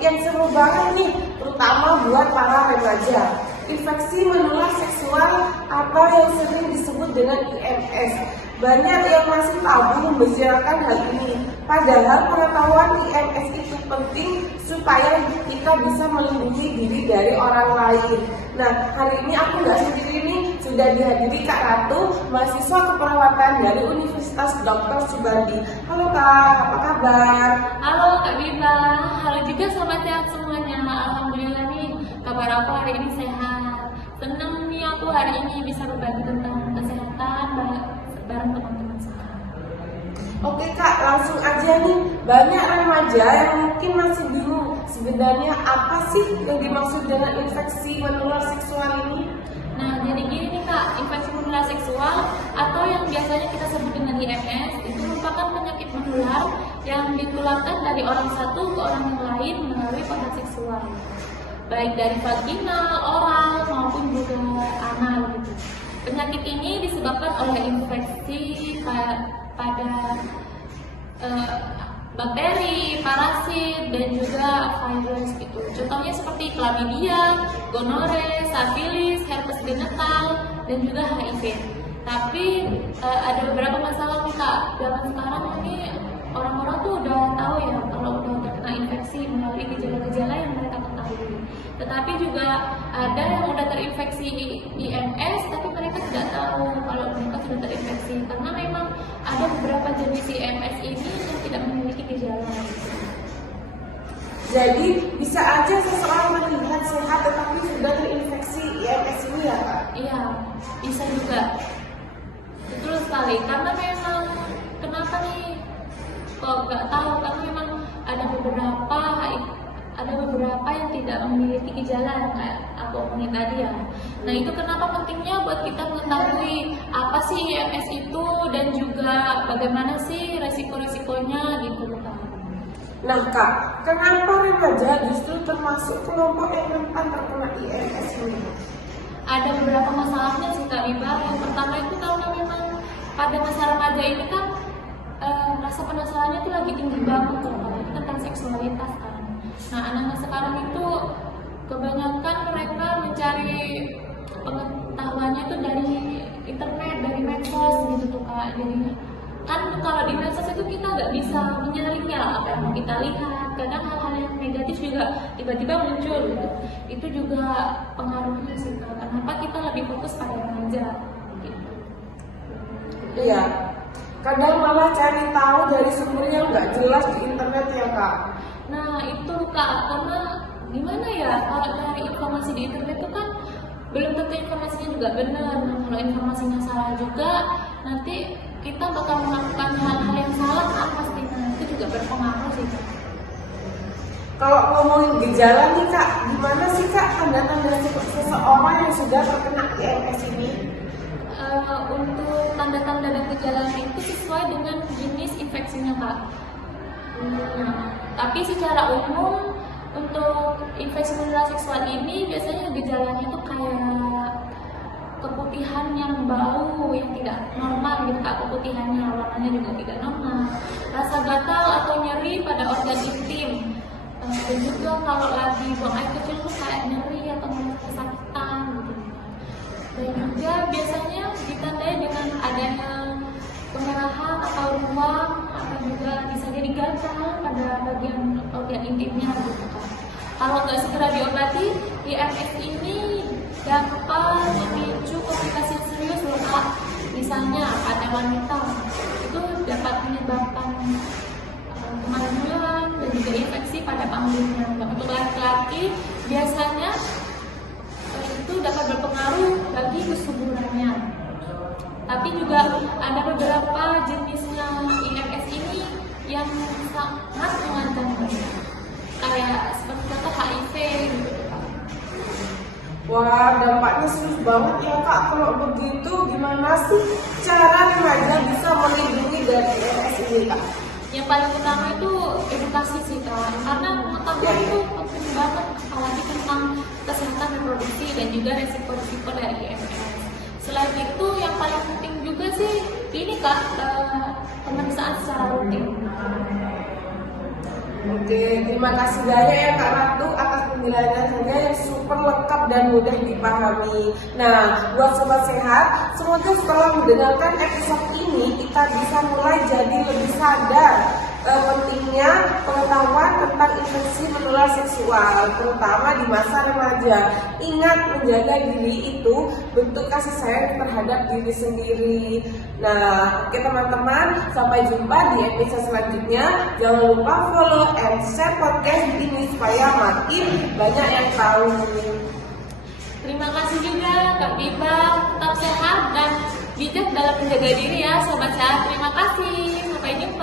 yang seru banget nih, terutama buat para remaja. Infeksi menular seksual atau yang sering disebut dengan IMS. Banyak yang masih tabu membicarakan hal ini. Padahal pengetahuan IMS itu penting supaya kita bisa melindungi diri dari orang lain. Nah, hari ini aku nggak sendiri nih, sudah dihadiri Kak Ratu, mahasiswa keperawatan dari Universitas Dr. Subandi. Halo Kak, apa kabar? Halo Kak Bima, halo juga sobat sehat semuanya. Alhamdulillah nih, kabar aku hari ini sehat. Senang nih aku hari ini bisa berbagi tentang kesehatan bareng teman-teman saya. Oke Kak, langsung aja nih. Banyak remaja yang mungkin masih bingung sebenarnya apa sih yang dimaksud dengan infeksi menular seksual ini? Nah, jadi gini nih Kak, infeksi menular seksual atau yang biasanya kita sebut dengan IMS itu merupakan penyakit menular yang ditularkan dari orang satu ke orang yang lain melalui kontak seksual, baik dari vaginal, oral maupun juga anal gitu. Penyakit ini disebabkan oleh infeksi pada bakteri, parasit, dan juga virus gitu. Contohnya seperti chlamydia, gonore, syphilis, herpes genital, dan juga HIV. Tapi ada beberapa masalah nih Kak. Zaman sekarang ini orang-orang tuh udah tahu ya kalau udah terkena infeksi melalui gejala-gejala yang mereka ketahui. Tetapi juga ada yang udah terinfeksi IMS tapi mereka tidak tahu kalau mereka sudah terinfeksi karena memang ada beberapa jenis IMS ini yang tidak memiliki gejala. Jadi bisa aja seseorang terlihat sehat tetapi sudah terinfeksi IMS ini ya Kak? Iya, bisa juga. Betul sekali, karena memang kenapa nih kok nggak tahu, karena memang ada beberapa yang tidak memiliki gejala kayak aku omongin tadi ya. Nah itu kenapa pentingnya buat kita mengetahui apa sih IMS itu dan juga bagaimana sih resiko-resikonya gitu Kak. Nah Kak, kenapa remaja justru termasuk kelompok yang rentan terkena IMS ini? Ada beberapa masalahnya sih Kak Iba. Yang pertama itu karena memang pada masa remaja ini kan rasa penasarannya tuh lagi tinggi banget tuh tentang seksualitas kan. Nah anak-anak sekarang itu kebanyakan mereka mencari pengetahuannya tuh dari internet, dari medsos gitu tuh Kak. Jadi kan kalau di medsos itu kita nggak bisa menyaring ya apa yang mau kita lihat. Kadang hal-hal yang negatif juga tiba-tiba muncul gitu. Itu juga pengaruhnya sih Kak. Kenapa kita lebih fokus pada remaja gitu. Iya, kadang malah cari tahu dari sumber yang nggak jelas di internet ya Kak. Nah itu Kak, karena gimana ya kalau cari informasi di internet itu kan belum tentu informasinya juga benar. Nah kalau informasinya salah juga nanti kita bakal melakukan hal-hal yang salah kan pastinya. Itu juga berpengaruh sih Kak. Kalau ngomongin gejala nih Kak, gimana sih Kak tanda-tanda seseorang yang sudah terkena IMS ini? Untuk tanda-tanda dan gejalanya itu sesuai dengan jenis infeksinya Kak. Tapi secara umum untuk infeksi menular seksual ini biasanya gejalanya itu kayak keputihan yang bau yang tidak normal gitu Kak, keputihannya warnanya juga tidak normal, rasa gatal atau nyeri pada organ intim, dan juga kalau lagi buang air kecil tuh kayak nyeri atau kesakitan gitu. Dan juga biasanya ditandai dengan adanya kemerahan atau ruam atau juga bisa jadi gatal pada bagian organ intimnya gitu kan. Kalau nggak segera diobati, IMS ini dapat memicu komplikasi serius loh Kak. Misalnya pada wanita itu dapat menyebabkan kemandulan dan juga infeksi pada panggungnya. Untuk laki-laki biasanya itu dapat berpengaruh bagi kesuburannya. Tapi juga ada beberapa jenisnya IMS ini yang sangat mengancam, kayak seperti contoh HIV gitu. Wah, dampaknya serius banget ya Kak. Kalau begitu gimana sih cara remaja bisa melindungi dari IMS ini Kak? Yang paling utama itu edukasi sih Kak, karena pengetahuan itu penting banget apalagi tentang kesehatan reproduksi dan juga resiko-resiko dari IMS. Selain itu yang paling penting juga sih ini Kak, pemeriksaan secara rutin. Oke, terima kasih banyak ya Kak Ratu atas penjelasannya yang super lengkap dan mudah dipahami. Nah, buat sobat sehat, semoga setelah mendengarkan episode ini kita bisa mulai jadi lebih sadar pentingnya pengetahuan tentang infeksi menular seksual, terutama di masa remaja. Ingat, menjaga diri itu bentuk kasih sayang terhadap diri sendiri. Nah, oke teman-teman, sampai jumpa di episode selanjutnya. Jangan lupa follow and share podcast ini supaya makin banyak yang tahu. Terima kasih juga Kak Biba, tetap sehat dan bijak dalam menjaga diri ya Sobat Sehat. Terima kasih, sampai jumpa.